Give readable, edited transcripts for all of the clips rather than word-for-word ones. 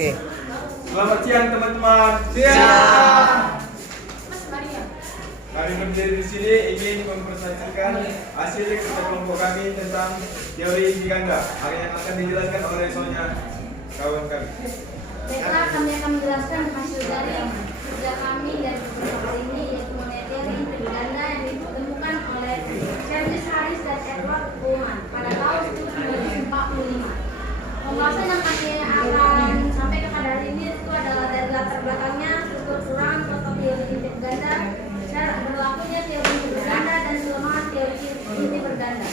Oke. Selamat siang teman-teman. Siang. Kami berdiri di sini ingin mempresentasikan hasil kerja kelompok kami tentang teori inti ganda. Hal yang akan dijelaskan oleh soalnya kawan kami. Baiklah, kami akan menjelaskan hasil dari kerja kami dan kelompok kali ini, yaitu mengenai teori inti ganda yang ditemukan oleh Charles Harris dan Edward Bowman pada tahun 1945. Pembahasan yang kami akan sampaikan pada hari ini itu adalah dari latar belakangnya, struktur kekurangan kota teori inti ganda, cara berlakunya teori inti berganda, dan kelemahan teori inti berganda.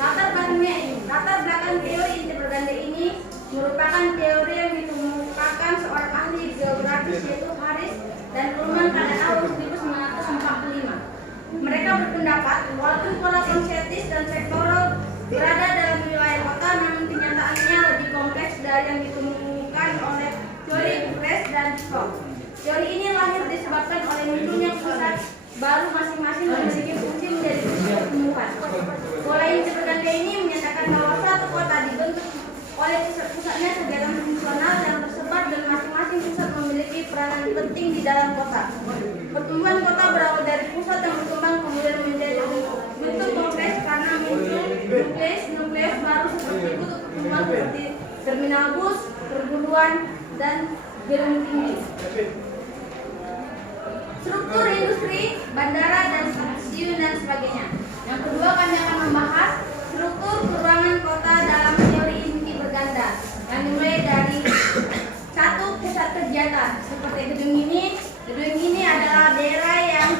Latar belakang teori inti berganda ini merupakan teori yang dikemukakan seorang ahli geografis yaitu Harris dan Bowman pada tahun 1945. Mereka berpendapat walaupun pola konsentrikis dan sektoral berada dalam wilayah kota, namun kenyataannya lebih kompleks dari yang ditemukan oleh teori Bucharest dan Stock. Teori ini lahir disebabkan oleh munculnya pusat baru masing-masing memiliki fungsi menjadi pusat pertumbuhan. Pola inti berganda ini menyatakan bahwa suatu kota dibentuk oleh pusat-pusatnya kegiatan fungsional yang tersebar dan masing-masing pusat memiliki peranan penting di dalam kota. Pertumbuhan kota berawal dari pusat yang berkembang kemudian menjadi bentuk kompleks karena muncul nukleus baru seperti kutub pertumbuhan seperti terminal bus, perguruan, dan gedung tinggi. Struktur industri, bandara, dan stasiun dan sebagainya. Yang kedua, kami akan membahas struktur peruangan kota dalam teori inti berganda yang dimulai dari satu pusat kegiatan seperti gedung ini. Gedung ini adalah daerah yang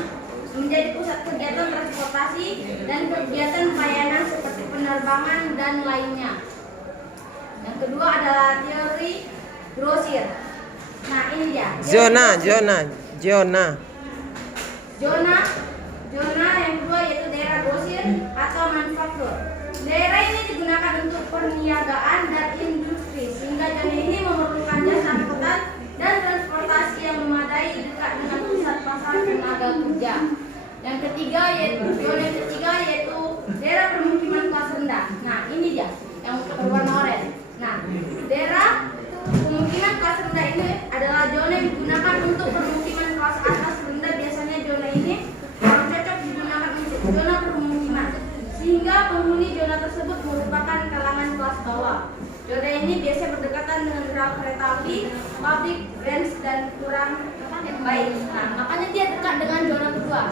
menjadi pusat kegiatan transportasi dan kegiatan pelayanan seperti penerbangan dan lainnya. Yang kedua adalah teori grosir. Nah, ini dia. Zona yang kedua yaitu daerah grosir atau manufaktur. Daerah ini digunakan untuk perniagaan dan industri, sehingga zona ini memerlukan jasa angkutan dan transportasi yang memadai dekat dengan pusat pasar tenaga kerja. Yang ketiga yaitu daerah permukiman kelas rendah. Nah, ini dia yang berwarna oranye. Nah, daerah pemukiman kelas rendah ini adalah zona yang digunakan untuk permukiman kelas atas rendah. Biasanya zona ini cocok digunakan untuk zona permukiman, sehingga penghuni zona tersebut merupakan kalangan kelas bawah. Zona ini biasanya berdekatan dengan rel kereta api, pabrik, ranch, dan kurang baik. Nah, makanya dia dekat dengan zona kedua,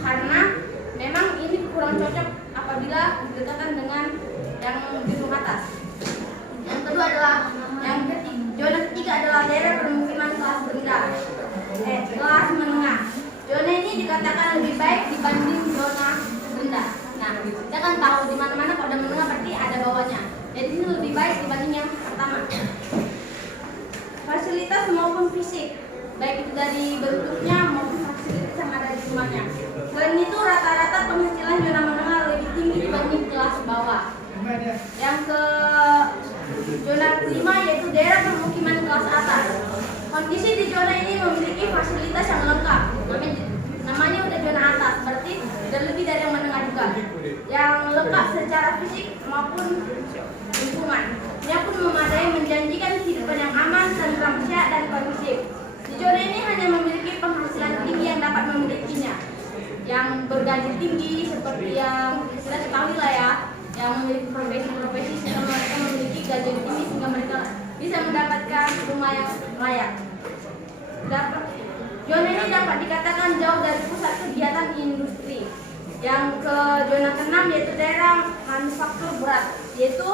karena memang ini kurang cocok apabila berdekatan dengan yang gedung atas. Yang kedua adalah zona ketiga adalah daerah permukiman kelas rendah, kelas menengah. Zona ini dikatakan lebih baik dibanding zona rendah. Nah, kita kan tahu di mana-mana kalau ada menengah berarti ada bawahnya. Jadi ini lebih baik dibanding yang pertama. Fasilitas maupun fisik, baik itu dari bentuknya maupun fasilitas yang ada di rumahnya. Selain itu rata-rata penghasilan zona menengah lebih tinggi dibanding kelas bawah. Yang ke zona kelima yaitu daerah permukiman kelas atas. Kondisi di zona ini memiliki fasilitas yang lengkap. Namanya udah zona atas, berarti udah lebih dari yang menengah juga. Yang lengkap secara fisik maupun lingkungan. Dia pun memadai menjanjikan kehidupan yang aman, tentram, sehat, dan kondusif. Di zona ini hanya memiliki penghasilan tinggi yang dapat memilikinya. Yang bergaji tinggi seperti yang kita ketahui lah ya, yang memiliki profesi-profesi sehingga mereka memiliki gaji tinggi sehingga mereka bisa mendapatkan rumah yang layak. Zona ini dapat dikatakan jauh dari pusat kegiatan industri. Yang ke zona ke-6 yaitu daerah manufaktur berat, yaitu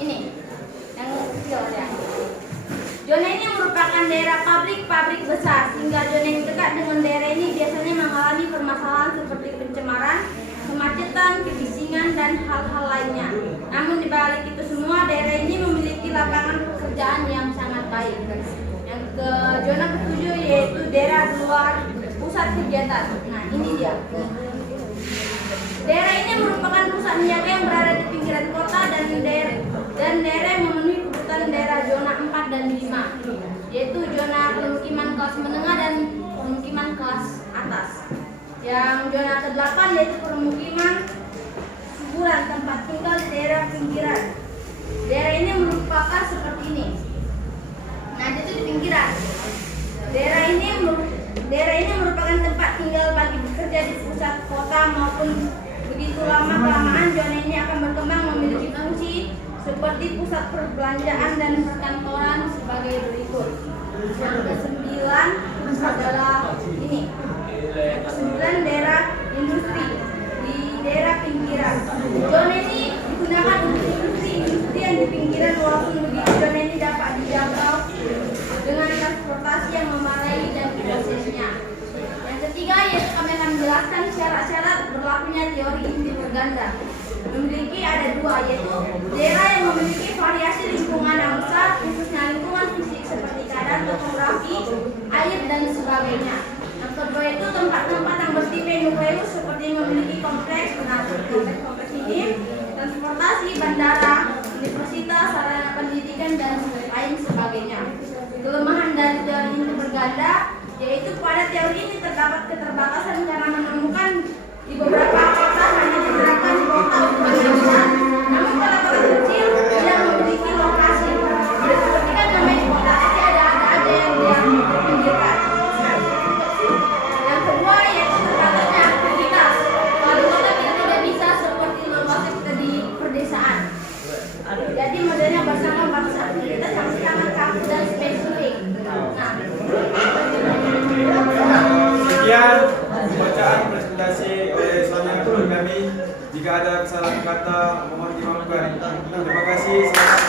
ini yang kecil ya. Zona ini merupakan daerah pabrik besar, sehingga zona yang dekat dengan daerah ini biasanya mengalami permasalahan seperti pencemaran, kemacetan, kebisingan, dan hal-hal lainnya. Namun dibalik itu semua, daerah ini memiliki lapangan pekerjaan yang sangat baik. Yang ke zona ke-7 yaitu daerah luar pusat kegiatan. Nah, ini dia. Daerah ini merupakan pusat niaga yang berada di pinggiran kota dan daerah yang memenuhi kebutuhan daerah zona 4 dan 5, yaitu zona permukiman kelas menengah dan permukiman kelas atas. Yang zona ke-8 yaitu permukiman suburan, tempat tinggal di daerah pinggiran. Daerah ini merupakan seperti ini. Daerah ini merupakan tempat tinggal bagi bekerja di pusat kota maupun begitu lama kelamaan zona ini akan berkembang memiliki fungsi seperti pusat perbelanjaan dan perkantoran sebagai berikut. Yang kesembilan adalah ini. Kesembilan, daerah industri di daerah pinggiran. Zona ini digunakan untuk industri yang di pinggiran, walaupun begitu zona ini dapat dijangkau dengan transportasi yang memadai dan prosesnya. Yang ketiga, yaitu kami akan menjelaskan syarat-syarat berlakunya teori inti berganda. Memiliki ada dua, yaitu daerah yang memiliki variasi lingkungan yang besar, khususnya lingkungan fisik seperti keadaan topografi, air dan sebagainya. Yang kedua itu tempat-tempat yang bertipe nukleus seperti yang memiliki kompleks ini, transportasi, bandara, universitas, sarana pendidikan dan lain sebagainya. Kelemahan dari teori inti berganda yaitu pada teori ini terdapat keterbatasan karena menemukan di beberapa kota hanya diterapkan di kota besar, namun kota-kota kecil tidak memiliki lokasi. Seperti kan namanya di kota kecil ada aja yang dia pinggirkan. Yang kedua yaitu terbatasnya aktivitas. Kalau di kota kita tidak bisa seperti luasnya kita di perdesaan. Jadi modelnya bersama batas aktivitas yang sangat kaku dan spesifik. Sekian pembacaan presentasi oleh selanjutnya guru kami. Jika ada kesalahan kata mohon dimaafkan. Terima kasih. Selamat